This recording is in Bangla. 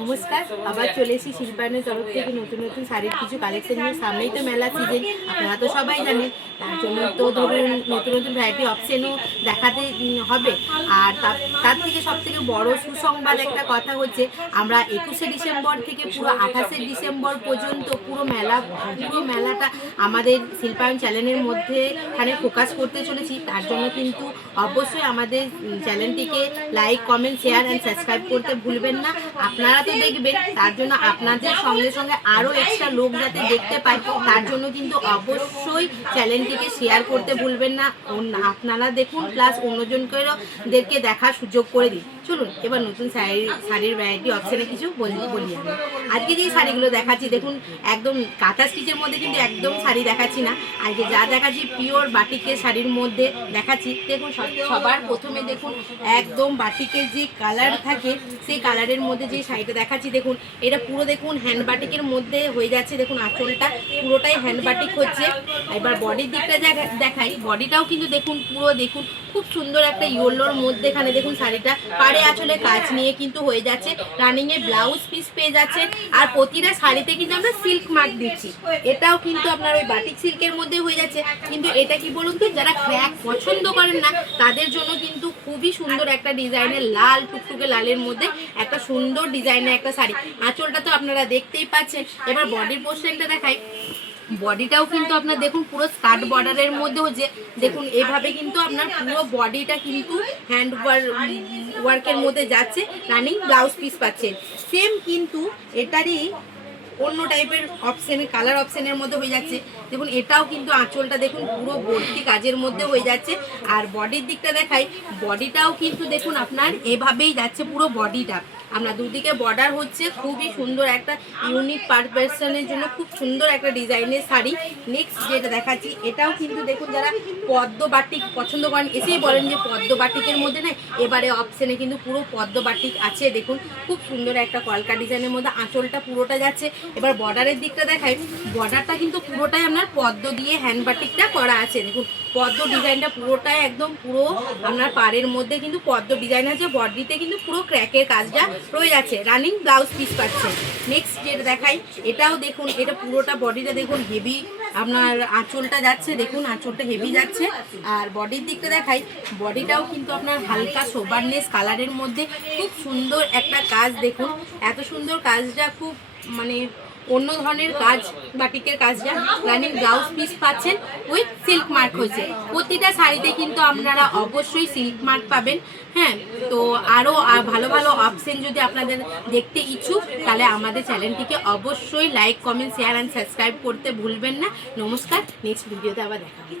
নমস্কার, আবার চলে এসেছি শিল্পায়নের তরফ থেকে নতুন নতুন শাড়ির কিছু কালেকশন নিয়ে। সামনেই তো মেলা সিজন, আপনারা তো সবাই জানেন। তার জন্য তো ধরুন নতুন নতুন ভ্যারাইটি অপশনও দেখাতে হবে। আর তার থেকে সব থেকে বড় সুসংবাদ একটা কথা হচ্ছে, আমরা 21শে ডিসেম্বর থেকে পুরো 28শে ডিসেম্বর পর্যন্ত পুরো মেলাটা আমাদের শিল্পায়ন চ্যানেলের মধ্যে এখানে ফোকাস করতে চলেছি। তার জন্য কিন্তু অবশ্যই আমাদের চ্যানেলটিকে like, comment, share and subscribe করতে ভুলবেন না। আপনারা তো দেখবেন, তার জন্য আপনাদের সঙ্গে সঙ্গে আরও এক্সট্রা লোক যাতে দেখতে পায়, তার জন্য কিন্তু অবশ্যই চ্যানেলটিকে শেয়ার করতে ভুলবেন না। আপনারা দেখুন, প্লাস অন্যজনকেও দেখার সুযোগ করে দিন। চলুন এবার নতুন শাড়ির ভ্যারাইটি অপশানে কিছু বলি আমি। আজকে যে শাড়িগুলো দেখাচ্ছি দেখুন, একদম কাঁথা স্টিচের মধ্যে কিন্তু একদম শাড়ি দেখাচ্ছি না। আজকে যা দেখাচ্ছি পিওর বাটিকের শাড়ির মধ্যে দেখাচ্ছি। দেখুন সবার প্রথমে দেখুন, একদম বাটিকের যে কালার থাকে সেই কালারের মধ্যে যে শাড়িটা দেখাচ্ছি, দেখুন এটা পুরো দেখুন হ্যান্ড বাটিকের মধ্যে হয়ে যাচ্ছে। দেখুন আঁচলটা পুরোটাই হ্যান্ড বাটিক হচ্ছে। এবার বডির দিকটা দেখাই, বডিটাও কিন্তু দেখুন পুরো দেখুন খুব সুন্দর একটা ইয়েলোর মধ্যে এখানে দেখুন শাড়িটা পাড়ে আঁচলে কাজ নিয়ে কিন্তু হয়ে যাচ্ছে। রানিংয়ে ব্লাউজ পিস পেয়ে যাচ্ছে। আর প্রতিটা শাড়িতে কিন্তু আমরা সিল্ক মার্ক দিচ্ছি। এটাও কিন্তু আপনার ওই বাটিক সিল্কের মধ্যে হয়ে যাচ্ছে। কিন্তু এটা কি বলুন তো, যারা ক্র্যাক পছন্দ করেন না তাদের জন্য কিন্তু খুবই সুন্দর একটা ডিজাইনের লাল টুকটুকে লালের মধ্যে একটা সুন্দর ডিজাইনের একটা শাড়ি। আঁচলটা তো আপনারা দেখতেই পাচ্ছেন। এবার বডির পোর্শনটা দেখাই। বডিটাও কিন্তু আপনার দেখুন পুরো স্কার্ট বর্ডারের মধ্যে হচ্ছে। দেখুন এভাবে কিন্তু আপনার পুরো বডিটা কিন্তু হ্যান্ড ওয়ার্কের মধ্যে যাচ্ছে। রানিং ব্লাউজ পিস পাচ্ছেন। সেম কিন্তু এটারই অন্য টাইপের অপশানের কালার অপশানের মধ্যে হয়ে যাচ্ছে। দেখুন এটাও কিন্তু আঁচলটা দেখুন পুরো ভর্তি কাজের মধ্যে হয়ে যাচ্ছে। আর বডির দিকটা দেখাই, বডিটাও কিন্তু দেখুন আপনার এভাবেই যাচ্ছে পুরো বডিটা। আপনার দুদিকে বর্ডার হচ্ছে, খুবই সুন্দর একটা ইউনিক পারপাসনের জন্য খুব সুন্দর একটা ডিজাইনের শাড়ি। নেক্সট যেটা দেখাচ্ছি, এটাও কিন্তু দেখুন যারা পদ্ম বাটিক পছন্দ করেন এসেই বলেন যে পদ্ম বাটিকের মধ্যে না, এবারে অপশানে কিন্তু পুরো পদ্ম বাটিক আছে। দেখুন খুব সুন্দর একটা কলকা ডিজাইনের মধ্যে আঁচলটা পুরোটা যাচ্ছে। এবার বর্ডারের দিকটা দেখাই, বর্ডারটা কিন্তু পুরোটাই আপনার পদ্ম দিয়ে হ্যান্ড বাটিকটা করা আছে। দেখুন পদ্ম ডিজাইনটা পুরোটাই একদম পুরো আপনার পাড়ের মধ্যে কিন্তু পদ্ম ডিজাইন আছে। বডিতে কিন্তু পুরো ক্র্যাকের কাজটা রয়ে যাচ্ছে। রানিং ব্লাউজ পিস পাচ্ছে। নেক্সট যেটা দেখাই, এটাও দেখুন এটা পুরোটা বডিটা দেখুন হেভি আপনার আঁচলটা যাচ্ছে। দেখুন আঁচলটা হেভি যাচ্ছে। আর বডির দিকটা দেখাই, বডিটাও কিন্তু আপনার হালকা সোবারনেস কালারের মধ্যে খুব সুন্দর একটা কাজ। দেখুন এত সুন্দর কাজটা, খুব মানে অন্য ধরনের কাজ, বাটিকের কাজটা। রানিং ব্লাউজ পিস পাচ্ছেন উইথ সিল্ক মার্ক হয়েছে। প্রতিটা শাড়িতে কিন্তু আপনারা অবশ্যই সিল্ক মার্ক পাবেন। হ্যাঁ, তো আরও ভালো ভালো অপশন যদি আপনাদের দেখতে ইচ্ছুক, তাহলে আমাদের চ্যানেলটিকে অবশ্যই like, comment, share and subscribe করতে ভুলবেন না। নমস্কার, নেক্সট ভিডিওতে আবার দেখা হচ্ছে।